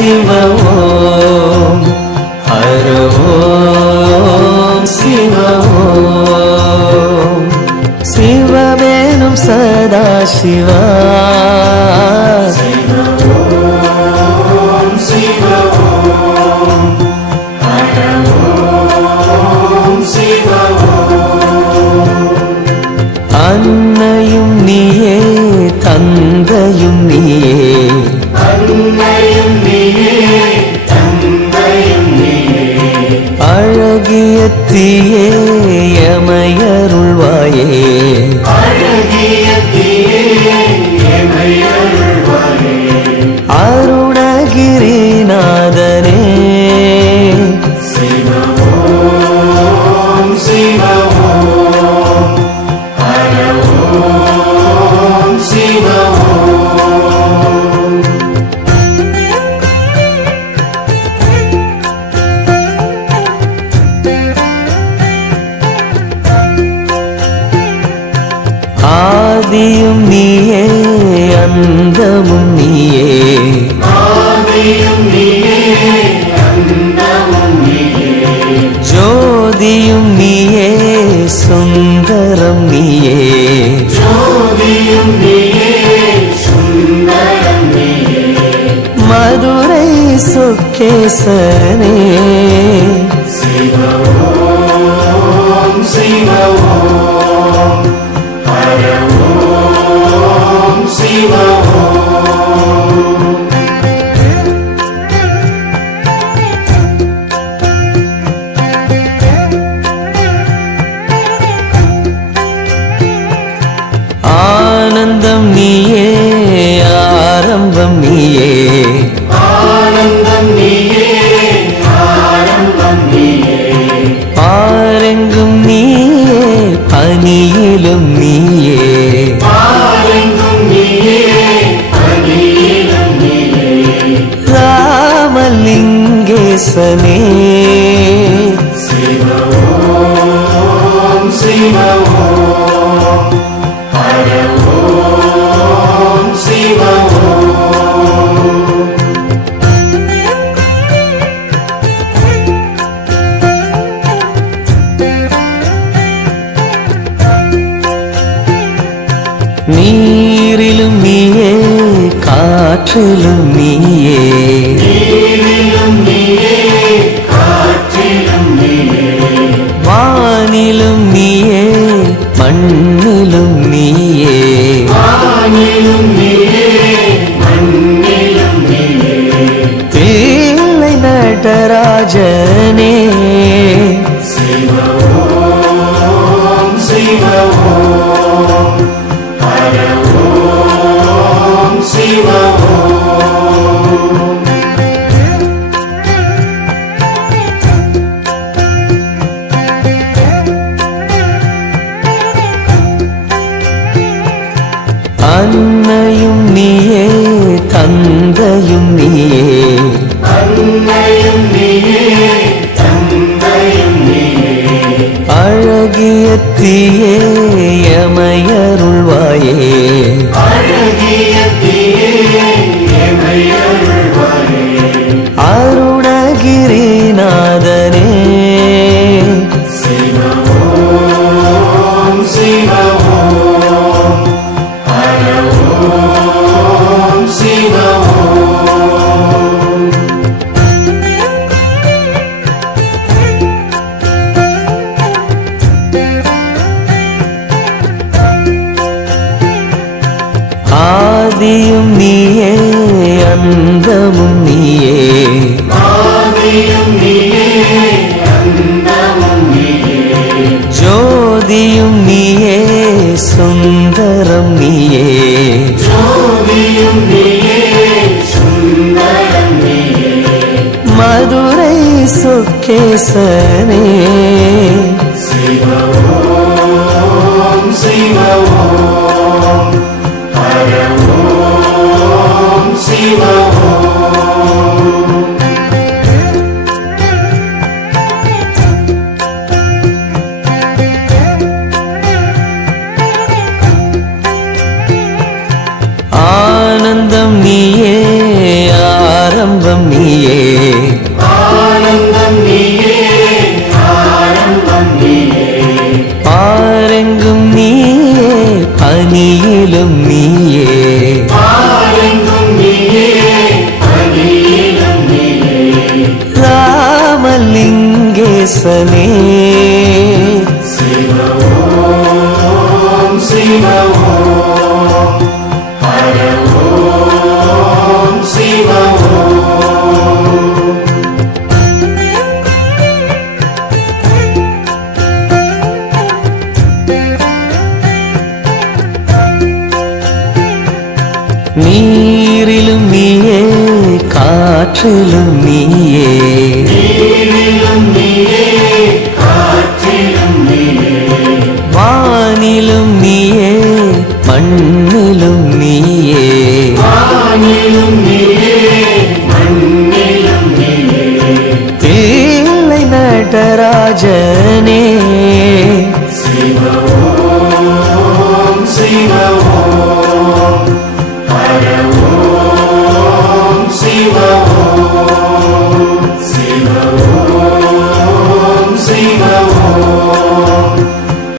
சிவ ஓம் ஹர ஓம் சிவ. ஓம் சிவமேனும் சதா சிவா அன்னையும் நீயே தந்தையும் நீயே. அழகியத்தியே எமையருள்வாயே. அருணகிரிநாதனே. சிவமோ சிவமோ அந்தமும் நீயே. ஜோதியும் நீயே சுந்தரம் நீயே. மதுரை சொக்கேசனே ஆனந்தம் ராமலிங்கேசனே நீரிலும் நீயே காற்றிலும் நீயே. தந்தையும் நீயே. அழகிய தீயே ஆதியும் நீயே அந்தமும் நீயே. ஜோதியும் நீயே சுந்தரம் நீயே. மதுரை சொக்கேசனே ஆனந்தம் பனியிலும் நீயே. காற்றிலும் நீயே.